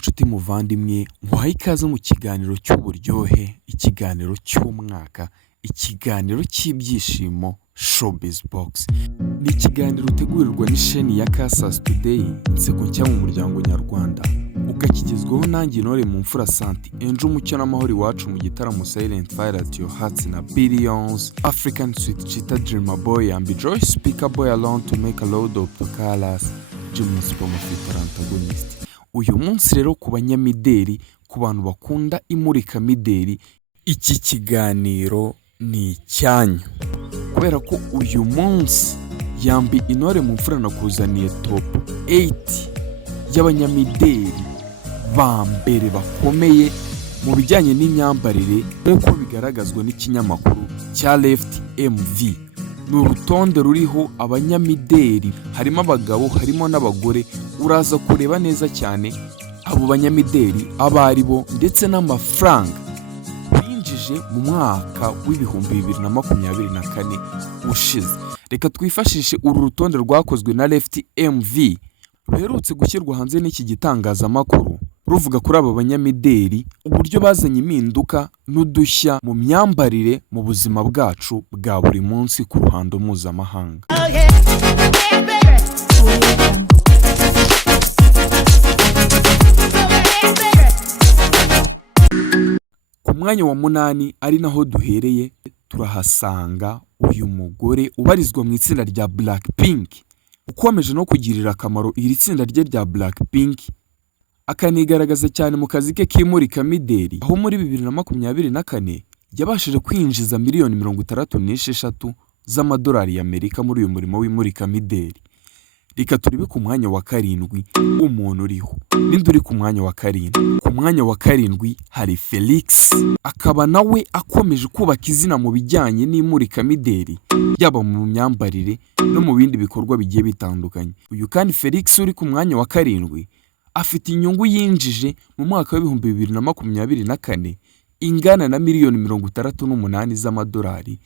nshuti muvandimwe nguhaye ikaze mu kiganiro cy'uburyohe, ikiganiro cy'umwaka, ikiganiro cy'ibyishimo Showbiz Box. Ni ikiganiro utegurirwa n'isheni ya Kasas Today, inseko nshya mu muryango nyarwanda, ukakigezwaho nanjye Intore mu mfura Santi Enje umucyo n'amahoro iwacu mu gitaramo Silent Fire at Your Hearts na Billions, African Sweet Cheetah Dreamer Boy and Joy Speaker Boy alone to make a load of colors, Jimus Pomofita antagonist. Uyu munsi rero ku banyamideli, ku bantu bakunda imurika mideli, iki kiganiro ni icyanyu, kubera ko uyu munsi Yambi Intore mu mfura nakuzaniye top 8 y'abanyamideli ba mbere bakomeye mu bijyanye n'imyambarire nk'uko bigaragazwa n'ikinyamakuru cya Left MV. Ni urutonde ruriho abanyamideli, harimo abagabo, harimo n'abagore. Uraza kureba neza cyane abo banyamideli abo ari bo ndetse n'amafaranga binjije mu mwaka w'ibihumbi 2024 ushize. Reka twifashishe uru rutonde rwakozwe na Left MV ruherutse gushyirwa hanze n'iki gitangazamakuru, ruvuga kuri aba banyamideli uburyo bazanye impinduka n'udushya mu myambarire mu buzima bwacu bwa buri munsi ku ruhando mpuzamahanga. Ku mwanya wa 8 ari naho duhereye, turahasanga uyu mugore ubarizwa mu itsinda rya Blackpink, ukomeje no kugirira akamaro iri tsinda rya Blackpink, akanigaragaza cyane mu kazi ke k'imurika mideli, aho muri 2024 yabashije kwinjiza miliyoni 66 z'amadolari y'Amerika muri uyu murimo w'imurika mideli. Reka turibe ku mwanya wa 7 umuntu uriho. Ninde uri ku mwanya wa 7? Ku mwanya wa 7 hari Felix, akaba nawe akomeje kubaka izina mu bijyanye n'imurika mideli, yaba mu myambarire no mu bindi bikorwa bigiye bitandukanye. Uyu kandi Felix uri ku mwanya wa 7 afite inyungu yinjije mu mwaka w'ibihumbi 2024 ingana na miliyoni 68 z'amadolari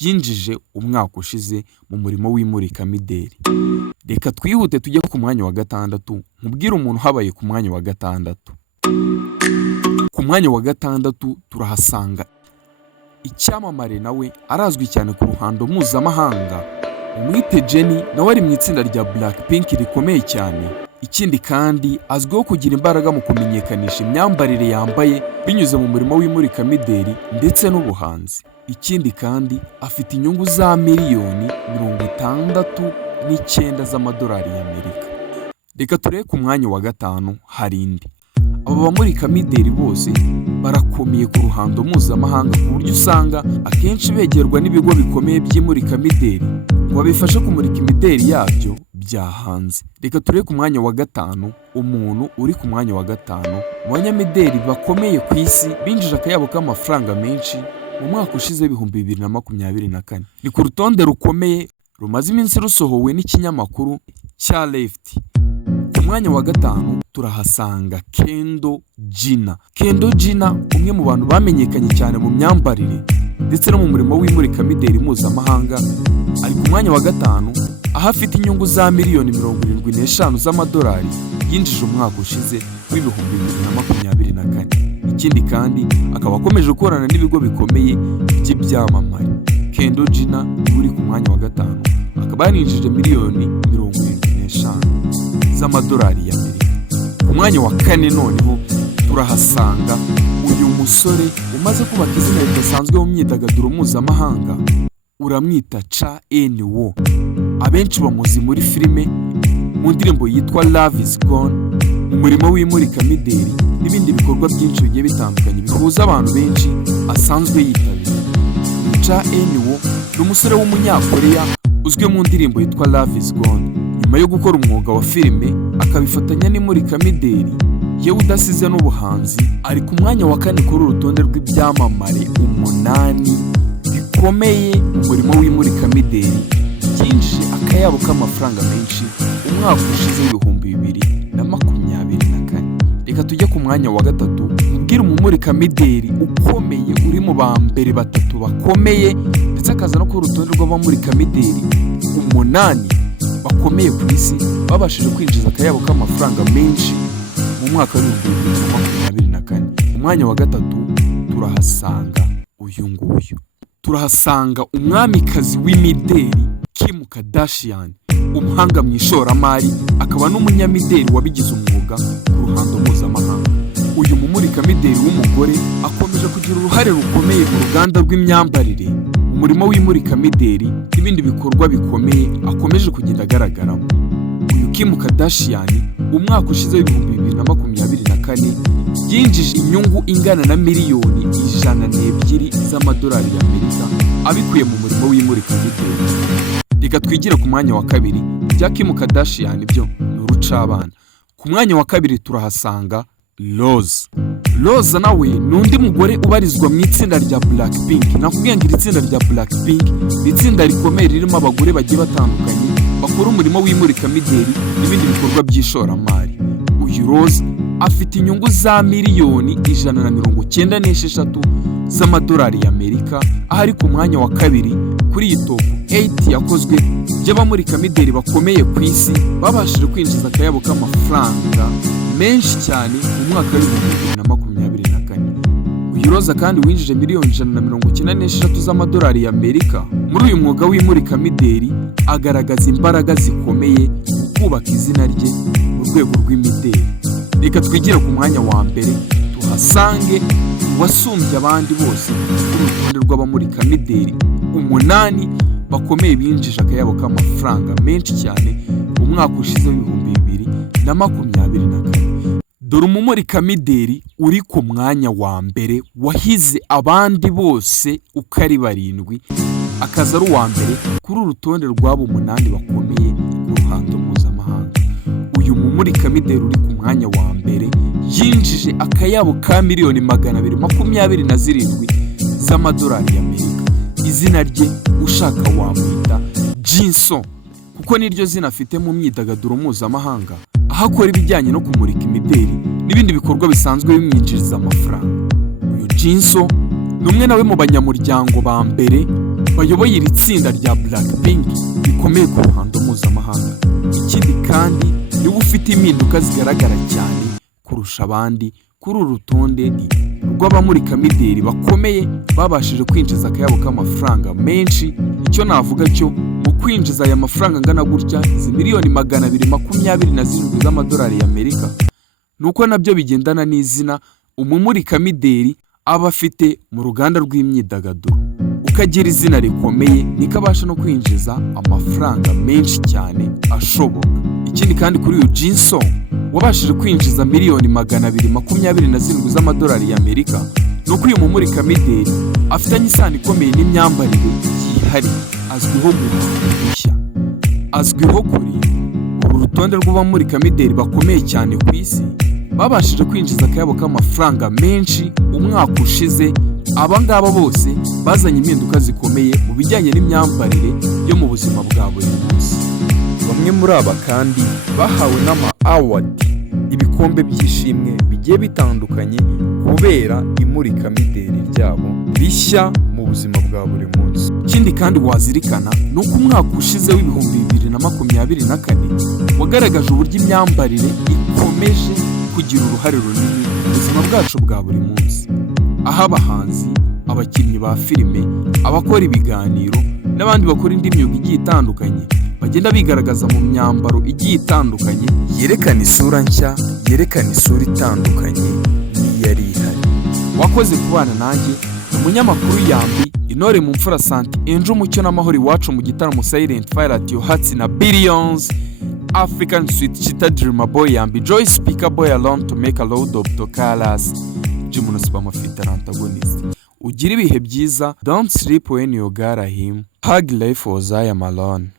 yinjije umwaka ushize mu murimo w'imurika mideli. Reka twihute tujye ku mwanya wa 6, nkubwire umuntu habaye ku mwanya wa 6. Ku mwanya wa 6 turahasanga icyamamare nawe arazwi cyane ku ruhando mpuzamahanga, umwite Jennie, nawe ari mu itsinda rya Blackpink rikomeye cyane. Ikindi kandi azwiho kugira imbaraga mu kumenyekanisha imyambarire yambaye binyuze mu murimo w'imurika mideli ndetse n'ubuhanzi. Ikindi kandi afite inyungu za miliyoni 69 z'amadolari y'Amerika. Reka turebe ku mwanya wa 5 hari indi. Aba bamurika mideli bose barakomeye ku ruhando mpuzamahanga, ku buryo usanga akenshi begerwa n'ibigo bikomeye by'imurika mideli ngo babifashe kumurika imideli yabyo bya hanze. Reka turebe ku mwanya wa 5 umuntu uri ku mwanya wa 5 mu banyamideli bakomeye ku isi binjije akayabo k'amafaranga menshi mu mwaka ushize 2024. Ni ku rutonde rukomeye rumaze iminsi rusohowe n'ikinyamakuru cya Left. Ku mwanya wa 5 turahasanga Kendall Jenner. Kendall Jenner, umwe mu bantu bamenyekanye cyane mu myambarire ndetse no mu murimo w'imurika mideli mpuzamahanga, ari ku mwanya wa 5 aho afite inyungu za miliyoni 75 z'amadolari yinjije umwaka ushize w'ibihumbi 2024. Ikindi kandi akaba akomeje gukorana n'ibigo bikomeye by'ibyamamare. Kendall Jenner uri ku mwanya wa 5 akaba yaninjije miliyoni 75 z'amadolari y'Amerika. Ku mwanya wa 4 noneho turahasanga uyu musore umaze kubaka izina ridasanzwe mu myidagaduro mpuzamahanga, uramwita Cha Eun-woo. Abenshi bamuzi muri filime, mu ndirimbo yitwa Love is Gone, umurimo w'imurika mideli n'ibindi bikorwa byinshi bigiye bitandukanye bihuza abantu benshi asanzwe yitabira. Cha Eun-woo ni umusore w'umunyakoreya uzwi mu ndirimbo yitwa Love is Gone. Nyuma yo gukora umwuga wa filime akabifatanya n'imurika mideli, yewe udasize n'ubuhanzi, ari ku mwanya wa 4 kuri urutonde rw'ibyamamare 8 bikomeye mu murimo w'imurika mideli byinjije akayabo k'amafaranga menshi umwaka ushize w'ibihumbi 2024. Reka tujye ku mwanya wa 3, mbwira umumurika mideli ukomeye uri mu ba mbere 3 bakomeye ndetse akaza no ku rutonde rw'abamurika mideli 8 bakomeye ku isi babashije kwinjiza akayabo k'amafaranga menshi mu mwaka wa 2024. Umwanya wa gatatu turahasanga uyu nguyu. Turahasanga umwamikazi w'imideli Kim Kardashian, umuhanga mu ishoramari akaba n'umunyamideli wabigize umwuga ku ruhando mpuzamahanga. Uyu mumurikamideli w'umugore akomeje kugira uruhare rukomeye mu ruganda rw'imyambarire, umurimo w'imurikamideli n'ibindi bikorwa bikomeye akomeje kugenda agaragaramo. Uyu Kim Kardashian umwaka ushize w'ibihumbi 2024 yinjije inyungu ingana na miliyoni 102 z'amadolari y'Amerika abikuye mu murimo w'imurikamideli. Reka twigire ku mwanya wa kabiri bya Kim Kardashian byo n'urucabana. Ku mwanya wa kabiri turahasanga Rose. Rose nawe n'undi mugore ubarizwa mu itsinda rya Blackpink. Nakubwiye ngo iri tsinda rya Blackpink ni itsinda rikomeye ririmo abagore bagiye batandukanye bakora umurimo w'imurikamideli n'ibindi bikorwa by'ishoramari. Uyu Rose afite inyungu za miliyoni 196 z'amadolari y'Amerika, aho ari ku mwanya wa kabiri kuri iyi top 8 yakozwe by'abamurikamideli bakomeye ku isi babashije kwinjiza akayabo k'amafaranga menshi cyane mu mwaka wa 2024. Uyu Rose kandi winjije miliyoni 196 z'amadolari y'Amerika muri uyu mwuga w'imurikamideli, agaragaza imbaraga zikomeye mu kubaka izina rye mu rwego rw'imideli. Reka twigire ku mwanya wa mbere tuhasange wasumbye abandi bose ku rutonde rw'abamurikamideli 8 bakomeye binjije akayabo k'amafaranga menshi cyane umwaka ushize w'ibihumbi 2024. Dore umumurikamideli uri ku mwanya wa mbere wahize abandi bose uko ari 7, akaza ari uwa mbere kuri urutonde rw'abo 8 bakomeye ku ruhando mpuzamahanga. Uyu mumurikamideli uri ku mwanya wa mbere yinjije akayabo ka miliyoni 227 z'amadolari y'Amerika. Izina rye ushaka wamwita Jinso kuko niryo zina afite mu myidagaduro mpuzamahanga, aho akora ibijyanye no kumurika imideli n'ibindi bikorwa bisanzwe bimwinjiriza amafaranga. Uyu Jinso ni umwe nawe mu banyamuryango ba mbere bayoboye iri tsinda rya Blackpink bikomeye ku ruhando mpuzamahanga. Ikindi kandi niwe ufite impinduka zigaragara cyane kurusha abandi kuri uru rutonde rw'abamurikamideli bakomeye babashije kwinjiza akayabo k'amafaranga menshi. Icyo navuga cyo mu kwinjiza aya mafaranga angana gutya izi miliyoni 227 z'amadolari y'Amerika, nuko nabyo bigendana n'izina umumurikamideli aba afite mu ruganda rw'imyidagaduro. Ukagira izina rikomeye niko abasha no kwinjiza amafaranga menshi cyane ashoboka. Ikindi kandi kuri uyu Jinso wabashije kwinjiza miliyoni 227 z'amadolari y'Amerika, nuko uyu mumurikamideli afitanye isano ikomeye n'imyambarire yihariye, azwiho guhanga, azwiho kurinda. Uru rutonde rw'abamurikamideli bakomeye cyane ku isi babashije kwinjiza akayabo k'amafaranga menshi umwaka ushize. Abangaba bose bazanye impinduka zikomeye mu bijyanye n'imyambarire yo mu buzima bwa buri munsi. Bamwe muri aba kandi bahawe n'ama-award, ibikombe by'ishimwe bigiye bitandukanye kubera imurikamideli ryabo rishya mu buzima bwa buri munsi. Ikindi kandi wazirikana nuko umwaka ushize w'ibihumbi 2024 wagaragaje uburyo imyambarire ikomeje kugira uruhare runini mu buzima bwacu bwa buri munsi, aho abahanzi, abakinnyi ba filime, abakora ibiganiro n'abandi bakora indi myuga igiye itandukanye bagenda bigaragaza mu myambaro igiye itandukanye yerekana isura nshya, yerekana isura itandukanye n'iyari ihari. Wakoze kubana nanjye umunyamakuru Yambi Intore mu mfura Santi Enjo Mucyo n'amahoro iwacu mu gitaramo Silent Fire at Your Hearts na Billions African Sweet Chita Dreamer Boy Yambi Joy Speaker Boy alone to make a load of Tokalas Jimuno Supermafita antagonist. Ugira ibihe byiza, don't sleep when you got him, hug life was I am alone.